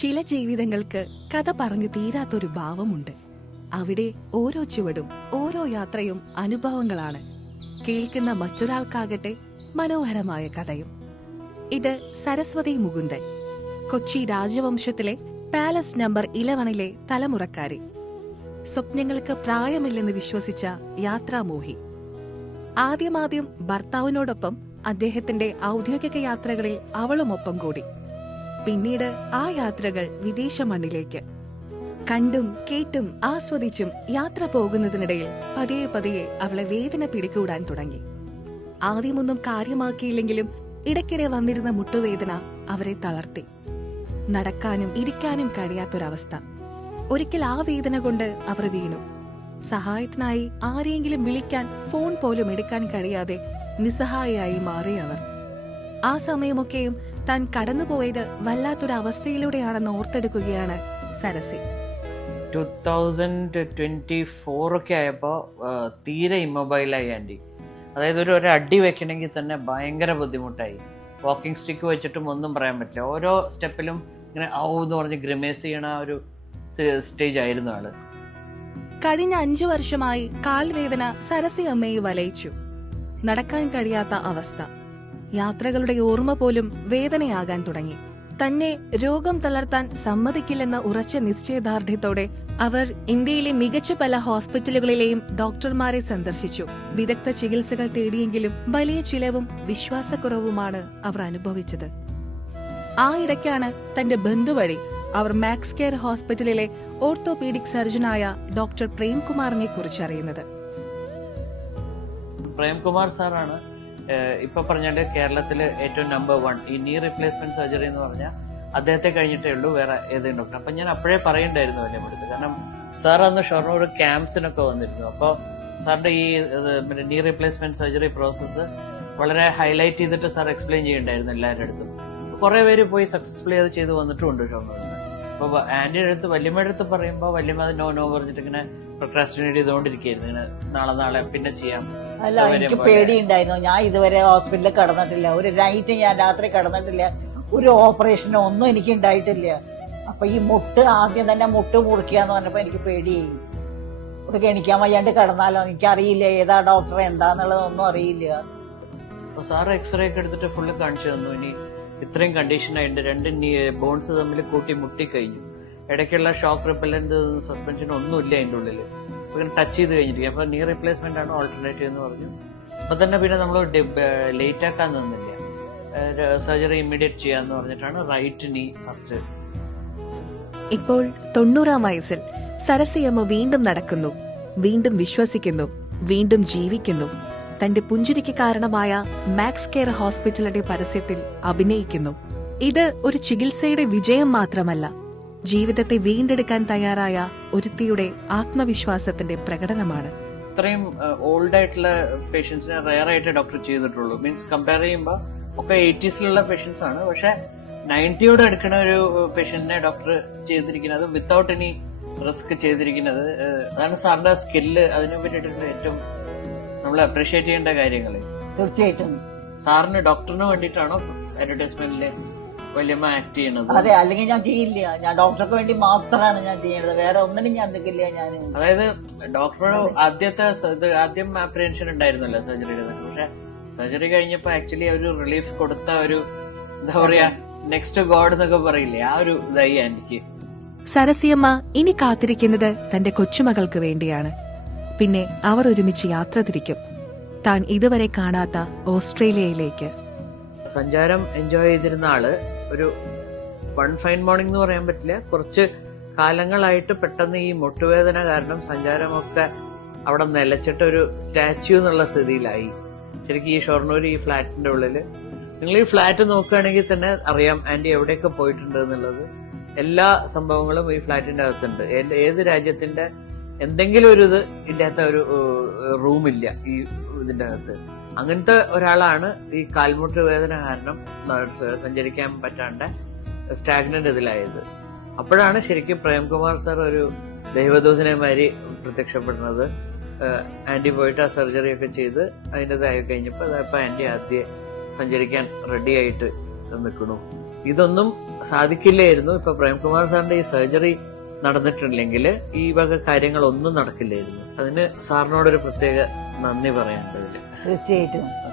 ചില ജീവിതങ്ങൾക്ക് കഥ പറഞ്ഞു തീരാത്തൊരു ഭാവമുണ്ട്. അവിടെ ഓരോ ചുവടും ഓരോ യാത്രയും അനുഭവങ്ങളാണ്. കേൾക്കുന്ന മറ്റൊരാൾക്കാകട്ടെ മനോഹരമായ കഥയും. ഇത് സരസ്വതി മുകുന്ദൻ, കൊച്ചി രാജവംശത്തിലെ പാലസ് നമ്പർ 11 തലമുറക്കാരി. സ്വപ്നങ്ങൾക്ക് പ്രായമില്ലെന്ന് വിശ്വസിച്ച യാത്രാമോഹി. ആദ്യമാദ്യം ഭർത്താവിനോടൊപ്പം അദ്ദേഹത്തിന്റെ ഔദ്യോഗിക യാത്രകളിൽ അവളുമൊപ്പം കൂടി. പിന്നീട് ആ യാത്രകൾ വിദേശ മണ്ണിലേക്ക്. കണ്ടും കേട്ടും ആസ്വദിച്ചും യാത്ര പോകുന്നതിനിടയിൽ പതിയെ പതിയെ അവളെ വേദന പിടികൂടാൻ തുടങ്ങി. ആദ്യമൊന്നും കാര്യമാക്കിയില്ലെങ്കിലും ഇടയ്ക്കിടെ വന്നിരുന്ന മുട്ടുവേദന അവരെ തളർത്തി. നടക്കാനും ഇരിക്കാനും കഴിയാത്തൊരവസ്ഥ. ഒരിക്കൽ ആ വേദന കൊണ്ട് അവർ വീണു. സഹായത്തിനായി ആരെയെങ്കിലും വിളിക്കാൻ ഫോൺ പോലും എടുക്കാൻ കഴിയാതെ നിസ്സഹായയായി മാറി അവർ. ആ സമയമൊക്കെയും താൻ കടന്നുപോയത് വല്ലാത്തൊരവസ്ഥയിലൂടെയാണെന്ന് ഓർത്തെടുക്കുകയാണ് സരസി. 2024 ഒക്കെ ആയപ്പോൾ തീരെ ഇമ്മൊബൈലായി ആൻറ്റി. അതായത് ഒരു അടി വെക്കണമെങ്കിൽ തന്നെ ഭയങ്കര ബുദ്ധിമുട്ടായി. വാക്കിംഗ് സ്റ്റിക്ക് വെച്ചിട്ടും ഒന്നും പറയാൻ പറ്റില്ല. ഓരോ സ്റ്റെപ്പിലും ഇങ്ങനെ എന്ന് പറഞ്ഞ് ഗ്രിമേസ് ചെയ്യണ ആ ഒരു സ്റ്റേജ് ആയിരുന്നു ആള്. കഴിഞ്ഞ 5 വർഷമായി കാൽവേദന സരസി അമ്മയെ വലയിച്ചു. നടക്കാൻ കഴിയാത്ത അവസ്ഥ. യാത്രകളുടെ ഓർമ്മ പോലും വേദനയാകാൻ തുടങ്ങി. തന്നെ രോഗം തളർത്താൻ സമ്മതിക്കില്ലെന്ന ഉറച്ച നിശ്ചയദാർഢ്യത്തോടെ അവർ ഇന്ത്യയിലെ മികച്ച പല ഹോസ്പിറ്റലുകളിലെയും ഡോക്ടർമാരെ സന്ദർശിച്ചു. വിദഗ്ധ ചികിത്സകൾ തേടിയെങ്കിലും വലിയ ചിലവും വിശ്വാസക്കുറവുമാണ് അവർ അനുഭവിച്ചത്. ആ ഇടയ്ക്കാണ് തന്റെ ബന്ധുവഴി അവർ മാക്സ് കെയർ ഹോസ്പിറ്റലിലെ ഓർത്തോപീഡിക് സർജനായ ഡോക്ടർ പ്രേംകുമാറിനെ കുറിച്ച് അറിയുന്നത്. പ്രേംകുമാർ സാറാണ് ഇപ്പൊ പറഞ്ഞാല് കേരളത്തില് ഏറ്റവും നമ്പർ 1 ഈ നീ റീപ്ലേസ്മെന്റ് സർജറി എന്ന് പറഞ്ഞാൽ അദ്ദേഹത്തെ കഴിഞ്ഞിട്ടേ ഉള്ളൂ വേറെ ഏതെങ്കിലും ഡോക്ടർ. അപ്പൊ ഞാൻ അപ്പോഴേ പറയണ്ടായിരുന്നു വല്യമ്മടുത്ത്. കാരണം സാർ അന്ന് ഷൊർണൂർ ക്യാമ്പ്സിനൊക്കെ വന്നിരുന്നു. അപ്പോൾ സാറിന്റെ ഈ നീ റീപ്ലേസ്മെന്റ് സർജറി പ്രോസസ്സ് വളരെ ഹൈലൈറ്റ് ചെയ്തിട്ട് സാർ എക്സ്പ്ലെയിൻ ചെയ്യണ്ടായിരുന്നു എല്ലാവരുടെ അടുത്തും. കുറെ പേര് പോയി സക്സസ്ഫുള്ളി അത് ചെയ്ത് വന്നിട്ടുമുണ്ട് ഷൊർണൂരിൽ. അപ്പൊ ആന്റിയുടെ അടുത്ത് വല്യമ്മയുടെ അടുത്ത് പറയുമ്പോൾ വല്യമ്മ അത് നോ പറഞ്ഞിട്ട് ഇങ്ങനെ പ്രൊക്രാസ്റ്റിനേറ്റ് ചെയ്തുകൊണ്ടിരിക്കുകയായിരുന്നു. ഇങ്ങനെ നാളെ പിന്നെ ചെയ്യാം. അല്ല, എനിക്ക് പേടിയുണ്ടായിരുന്നു. ഞാൻ ഇതുവരെ ഹോസ്പിറ്റലിൽ കടന്നിട്ടില്ല. ഒരു നൈറ്റ് ഞാൻ രാത്രി കടന്നിട്ടില്ല. ഒരു ഓപ്പറേഷനോ ഒന്നും എനിക്ക് ഉണ്ടായിട്ടില്ല. അപ്പൊ ഈ ആദ്യം തന്നെ മുട്ട് മുറിക്കാന്ന് പറഞ്ഞപ്പോ എനിക്ക് പേടിയായി. ഇവിടെ എണിക്കാൻ വയ്യാണ്ട് കടന്നാലോ, എനിക്കറിയില്ല ഏതാ ഡോക്ടർ എന്താന്നുള്ളതൊന്നും അറിയില്ല. അപ്പൊ സാറ് എക്സ്റേ ഒക്കെ എടുത്തിട്ട് ഫുള്ള് കാണിച്ചു തന്നു. ഇനി ഇത്രയും കണ്ടീഷൻ ആയിട്ട് 2 ബോൺസ് തമ്മിൽ കൂട്ടി മുട്ടിക്കഴിഞ്ഞു. ഇടയ്ക്കുള്ള ഷോക്ക് റിപ്പല്ലന്റ് സസ്പെൻഷൻ ഒന്നുമില്ല അതിൻ്റെ ഉള്ളിൽ. ഇങ്ങനെ ടച്ച് ചെയ്ത് കഴിഞ്ഞിരിക്കും. അപ്പൊ നീ റീപ്ലേസ്മെന്റ് ആണ് ഓൾട്ടർനേറ്റീവ് എന്ന് പറഞ്ഞു. അപ്പൊ തന്നെ പിന്നെ നമ്മൾ ലേറ്റ് ആക്കാൻ നിന്നില്ല. സർജറി ഇമ്മീഡിയറ്റ് ചെയ്യാന്ന് പറഞ്ഞിട്ടാണ് റൈറ്റ് നീ ഫസ്റ്റ്. ഇപ്പോൾ 90-ാം വയസ്സിൽ സരസിയമ്മ വീണ്ടും നടക്കുന്നു, വീണ്ടും വിശ്വസിക്കുന്നു, വീണ്ടും ജീവിക്കുന്നു. തന്റെ പുഞ്ചിരിക്ക് കാരണമായ മാക്സ് കെയർ ഹോസ്പിറ്റലിന്റെ പരസ്യത്തിൽ അഭിനയിക്കുന്നു. ഇത് ഒരു ചികിത്സയുടെ വിജയം മാത്രമല്ല, ജീവിതത്തെ വീണ്ടെടുക്കാൻ തയ്യാറായ ഒരുത്തിയുടെ ആത്മവിശ്വാസത്തിന്റെ പ്രകടനമാണ്. ഇത്രയും ഓൾഡ് ആയിട്ടുള്ള പേഷ്യൻസിനെ റെയർ ആയിട്ട് ഡോക്ടർ ചെയ്തിട്ടുള്ളൂ. മീൻസ് കമ്പയർ ചെയ്യുമ്പോൾ ഒക്കെ 80s പേഷ്യൻസ് ആണ്. പക്ഷെ 90യോട് അടുക്കുന്ന ഒരു പേഷ്യന്റിനെ ഡോക്ടർ ചെയ്തിരിക്കുന്നത് വിത്തൗട്ട് എനി റിസ്ക് ചെയ്തിരിക്കുന്നത്. അതാണ് സാറിന്റെ സ്കില്ല്. അതിനെ പറ്റിയിട്ടുള്ള ഏറ്റവും നമ്മൾ അപ്രീഷിയേറ്റ് ചെയ്യേണ്ട കാര്യങ്ങൾ. തീർച്ചയായിട്ടും സാറിന് ഡോക്ടറിന് വേണ്ടിയിട്ടാണോ അഡ്വർടൈസ്മെന്റില് വല്യമ്മ ആക്ട് ചെയ്യുന്നത്? അതെ, അല്ലെങ്കിൽ ഞാൻ ചെയ്യില്ല. ഞാൻ ഡോക്ടർക്ക് വേണ്ടി മാത്രമാണ് ഞാൻ ചെയ്യുന്നത്. വേറെ ഒന്നിനും ഞാൻ നിൽക്കില്ല. ഞാൻ അതായത് ഡോക്ടറോട് ആദ്യം അപ്രിഹെൻഷൻ ഉണ്ടായിരുന്നല്ലോ സർജറിയുടെ. പക്ഷെ സർജറി കഴിഞ്ഞപ്പോ ആക്ച്വലി ഒരു റിലീഫ് കൊടുത്ത ഒരു എന്താ പറയാ നെക്സ്റ്റ് ഗോഡ് എന്നൊക്കെ പറയില്ലേ, ആ ഒരു ഇതായി എനിക്ക്. സരസിയമ്മ ഇനി കാത്തിരിക്കുന്നത് തന്റെ കൊച്ചുമകൾക്ക് വേണ്ടിയാണ്. പിന്നെ അവർ ഒരുമിച്ച് യാത്ര തിരിക്കും, താൻ ഇതുവരെ കാണാത്ത ഓസ്ട്രേലിയയിലേക്ക്. സഞ്ചാരം എൻജോയ് ചെയ്തിരുന്ന ആള് ഒരു വൺ ഫൈൻ മോർണിംഗ് എന്ന് പറയാൻ പറ്റില്ല, കുറച്ച് കാലങ്ങളായിട്ട് പെട്ടെന്ന് ഈ മുട്ടുവേദന കാരണം സഞ്ചാരമൊക്കെ അവിടെ നിലച്ചിട്ട് ഒരു സ്റ്റാച്യു എന്നുള്ള സ്ഥിതിയിലായി. ശരിക്കും ഈ ഷൊർണൂർ ഈ ഫ്ലാറ്റിന്റെ ഉള്ളില് നിങ്ങൾ ഈ ഫ്ലാറ്റ് നോക്കുകയാണെങ്കിൽ തന്നെ അറിയാം ആന്റി എവിടെയൊക്കെ പോയിട്ടുണ്ട് എന്നുള്ളത്. എല്ലാ സംഭവങ്ങളും ഈ ഫ്ലാറ്റിന്റെ അകത്തുണ്ട്. ഏത് രാജ്യത്തിന്റെ എന്തെങ്കിലും ഒരു ഇത് ഇല്ലാത്ത ഒരു റൂമില്ല ഈ ഇതിന്റെ അകത്ത്. അങ്ങനത്തെ ഒരാളാണ് ഈ കാൽമുട്ട് വേദന കാരണം സഞ്ചരിക്കാൻ പറ്റാണ്ട് സ്റ്റാഗ്നന്റ് ഇതിലായത്. അപ്പോഴാണ് ശരിക്കും പ്രേംകുമാർ സാർ ഒരു ദൈവദൂതനെ മാതിരി പ്രത്യക്ഷപ്പെടുന്നത്. ആന്റി പോയിട്ട് ആ സർജറി ഒക്കെ ചെയ്ത് അതിൻ്റെതായി കഴിഞ്ഞപ്പോൾ ആന്റി ആദ്യം സഞ്ചരിക്കാൻ റെഡി ആയിട്ട് നിൽക്കണു. ഇതൊന്നും സാധിക്കില്ലായിരുന്നു. ഇപ്പൊ പ്രേംകുമാർ സാറിന്റെ ഈ സർജറി നടന്നിട്ടില്ലെങ്കിൽ ഈ വക കാര്യങ്ങളൊന്നും നടക്കില്ലായിരുന്നു. അതിന് സാറിനോടൊരു പ്രത്യേക നന്ദി പറയേണ്ടതില്ല. തീർച്ചയായിട്ടും